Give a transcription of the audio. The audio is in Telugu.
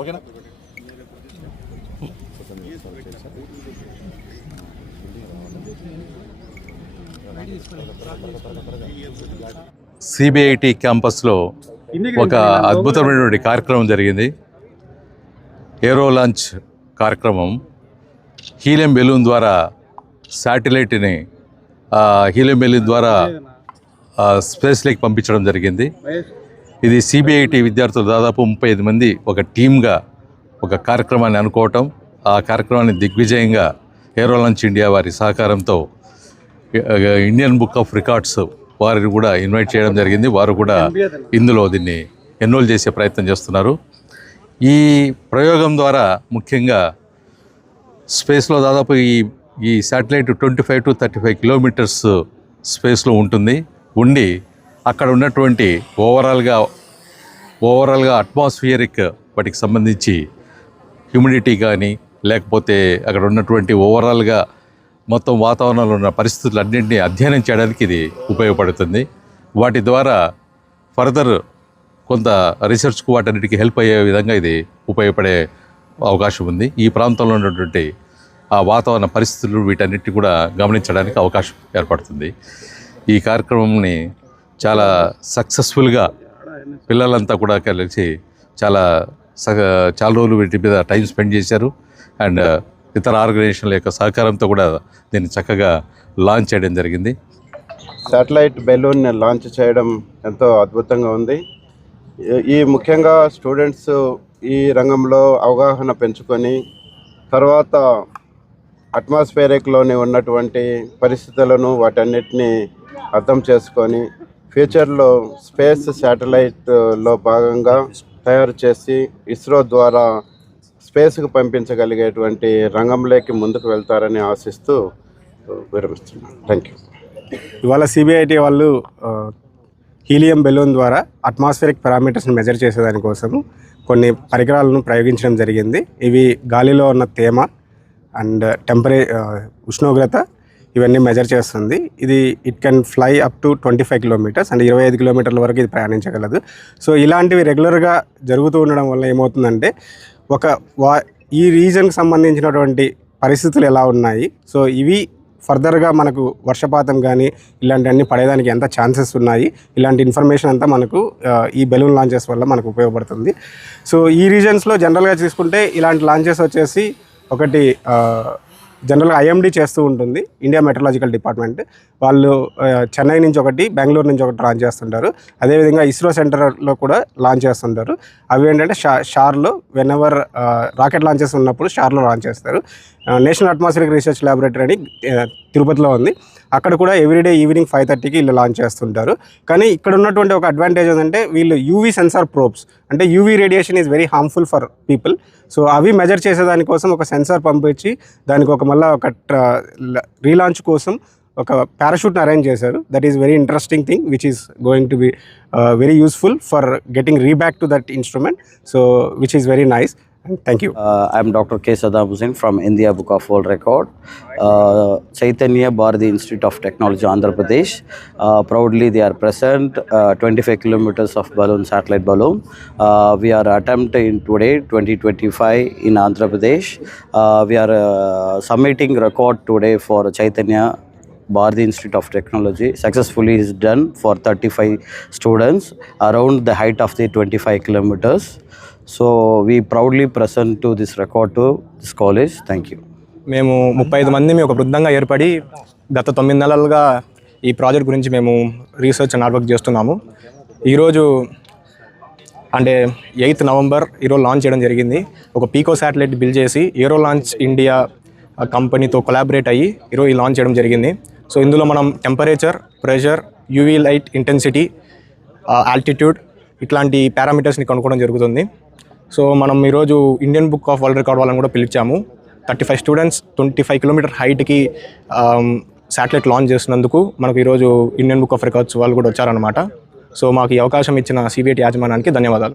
ఓకేనా? సిబిఐటి క్యాంపస్లో ఒక అద్భుతమైనటువంటి కార్యక్రమం జరిగింది. ఏరో లాంచ్ కార్యక్రమం. హీలియం బెలూన్ ద్వారా శాటిలైట్ని హీలియం బెలూన్ ద్వారా స్పేస్లోకి పంపించడం జరిగింది. ఇది సిబిఐటి విద్యార్థులు దాదాపు 35 మంది ఒక టీమ్గా ఒక కార్యక్రమాన్ని అనుకోవటం, ఆ కార్యక్రమాన్ని దిగ్విజయంగా ఏరో లాంచ్ ఇండియా వారి సహకారంతో ఇండియన్ బుక్ ఆఫ్ రికార్డ్స్ వారిని కూడా ఇన్వైట్ చేయడం జరిగింది. వారు కూడా ఇందులో దీన్ని ఎన్రోల్ చేసే ప్రయత్నం చేస్తున్నారు. ఈ ప్రయోగం ద్వారా ముఖ్యంగా స్పేస్లో దాదాపు ఈ శాటిలైట్ 25 to 35 కిలోమీటర్స్ స్పేస్లో ఉండి అక్కడ ఉన్నటువంటి ఓవరాల్గా అట్మాస్ఫియరిక్ వాటికి సంబంధించి హ్యూమిడిటీ కానీ లేకపోతే అక్కడ ఉన్నటువంటి ఓవరాల్గా మొత్తం వాతావరణంలో ఉన్న పరిస్థితులన్నింటినీ అధ్యయనం చేయడానికి ఇది ఉపయోగపడుతుంది. వాటి ద్వారా ఫర్దర్ కొంత రీసెర్చ్కు వాటన్నిటికీ హెల్ప్ అయ్యే విధంగా ఇది ఉపయోగపడే అవకాశం ఉంది. ఈ ప్రాంతంలో ఉన్నటువంటి ఆ వాతావరణ పరిస్థితులు వీటన్నిటి కూడా గమనించడానికి అవకాశం ఏర్పడుతుంది. ఈ కార్యక్రమంని చాలా సక్సెస్ఫుల్గా పిల్లలంతా కూడా కలిసి చాలా రోజులు వీటి మీద టైం స్పెండ్ చేశారు. అండ్ ఇతర ఆర్గనైజేషన్ల యొక్క సహకారంతో కూడా దీన్ని చక్కగా లాంచ్ చేయడం జరిగింది. శాటిలైట్ బెలూన్ లాంచ్ చేయడం ఎంతో అద్భుతంగా ఉంది. ఈ ముఖ్యంగా స్టూడెంట్స్ ఈ రంగంలో అవగాహన పెంచుకొని తర్వాత అట్మాస్ఫియరిక్లోని ఉన్నటువంటి పరిస్థితులను వాటన్నిటిని అర్థం చేసుకొని ఫ్యూచర్లో స్పేస్ శాటిలైట్లో భాగంగా తయారు చేసి ఇస్రో ద్వారా స్పేస్కి పంపించగలిగేటువంటి రంగంలోకి ముందుకు వెళ్తారని ఆశిస్తూ విరమిస్తున్నాను. Thank you. ఇవాళ సిబిఐటి వాళ్ళు హీలియం బెలూన్ ద్వారా అట్మాస్ఫియరిక్ పారామీటర్స్ని మెజర్ చేసేదానికోసం కొన్ని పరికరాలను ప్రయోగించడం జరిగింది. ఇవి గాలిలో ఉన్న తేమ అండ్ ఉష్ణోగ్రత ఇవన్నీ మెజర్ చేస్తుంది. ఇది it can fly up to 25 kilometres అంటే 25 కిలోమీటర్ల వరకు ఇది ప్రయాణించగలదు. సో ఇలాంటివి రెగ్యులర్గా జరుగుతూ ఉండడం వల్ల ఏమవుతుందంటే ఈ రీజన్కి సంబంధించినటువంటి పరిస్థితులు ఎలా ఉన్నాయి, సో ఇవి ఫర్దర్గా మనకు వర్షపాతం కానీ ఇలాంటివన్నీ పడేదానికి ఎంత ఛాన్సెస్ ఉన్నాయి, ఇలాంటి ఇన్ఫర్మేషన్ అంతా మనకు ఈ బెలూన్ లాంచెస్ వల్ల మనకు ఉపయోగపడుతుంది. సో ఈ రీజన్స్లో జనరల్గా తీసుకుంటే ఇలాంటి లాంచెస్ వచ్చేసి ఒకటి జనరల్గా ఐఎండీ చేస్తూ ఉంటుంది, ఇండియా మెట్రలాజికల్ డిపార్ట్మెంట్ వాళ్ళు. చెన్నై నుంచి ఒకటి, బెంగళూరు నుంచి ఒకటి లాంచ్ చేస్తుంటారు. అదేవిధంగా ఇస్రో సెంటర్లో కూడా లాంచ్ చేస్తుంటారు. అవి ఏంటంటే షార్లో వెనెవర్ రాకెట్ లాంచెస్ ఉన్నప్పుడు షార్లో లాంచ్ చేస్తారు. నేషనల్ అట్మాస్ఫియరిక్ రీసెర్చ్ ల్యాబొరేటరీ అని తిరుపతిలో ఉంది, అక్కడ కూడా ఎవ్రీడే ఈవినింగ్ 5:30కి వీళ్ళు లాంచ్ చేస్తుంటారు. కానీ ఇక్కడ ఉన్నటువంటి ఒక అడ్వాంటేజ్ ఏంటంటే వీళ్ళు యూవీ సెన్సార్ ప్రోబ్స్, అంటే UV radiation is very harmful for people. So అవి మెజర్ చేసేదానికోసం ఒక సెన్సార్ పంపించి దానికి మళ్ళీ ఒక రీలాంచ్ కోసం ఒక పారాషూట్ని అరేంజ్ చేశారు. That is very interesting thing which is going to be very useful for getting reback to that instrument. So which is very nice. Thank you. I'm Dr. K. Saddam Hussain from India Book of World Record, Chaitanya Bharati Institute of Technology, Andhra Pradesh. Proudly they are present 25 kilometers of balloon, satellite balloon. We are attempting today 2025 in Andhra Pradesh. We are submitting record today for Chaitanya Bharati Institute of Technology. Successfully is done for 35 students around the height of the 25 kilometers. So we proudly present to this record to this college. Thank you. మేము 35 మంది ఒక బృందంగా ఏర్పడి గత 9 నెలలుగా ఈ ప్రాజెక్ట్ గురించి మేము రీసెర్చ్ అండ్ వర్క్ చేస్తున్నాము. ఈరోజు అంటే 8th నవంబర్ ఈరోజు లాంచ్ చేయడం జరిగింది. ఒక పీకో శాటిలైట్ బిల్డ్ చేసి ఏరో లాంచ్ ఇండియా కంపెనీతో కొలాబరేట్ అయ్యి ఈరోజు ఈ లాంచ్ చేయడం జరిగింది. సో ఇందులో మనం temperature, pressure, UV light intensity, altitude ఇట్లాంటి పారామీటర్స్ని కనుక్కోవడం జరుగుతుంది. సో మనం ఈరోజు Indian book of world record వాళ్ళని కూడా పిలిచాము. 35 స్టూడెంట్స్ 25 కిలోమీటర్ హైట్కి శాటిలైట్ లాంచ్ చేసినందుకు మనకు ఈరోజు ఇండియన్ బుక్ ఆఫ్ రికార్డ్స్ వాళ్ళు కూడా వచ్చారనమాట. సో మాకు ఈ అవకాశం ఇచ్చిన సిబిఐటి యాజమాన్యానికి ధన్యవాదాలు.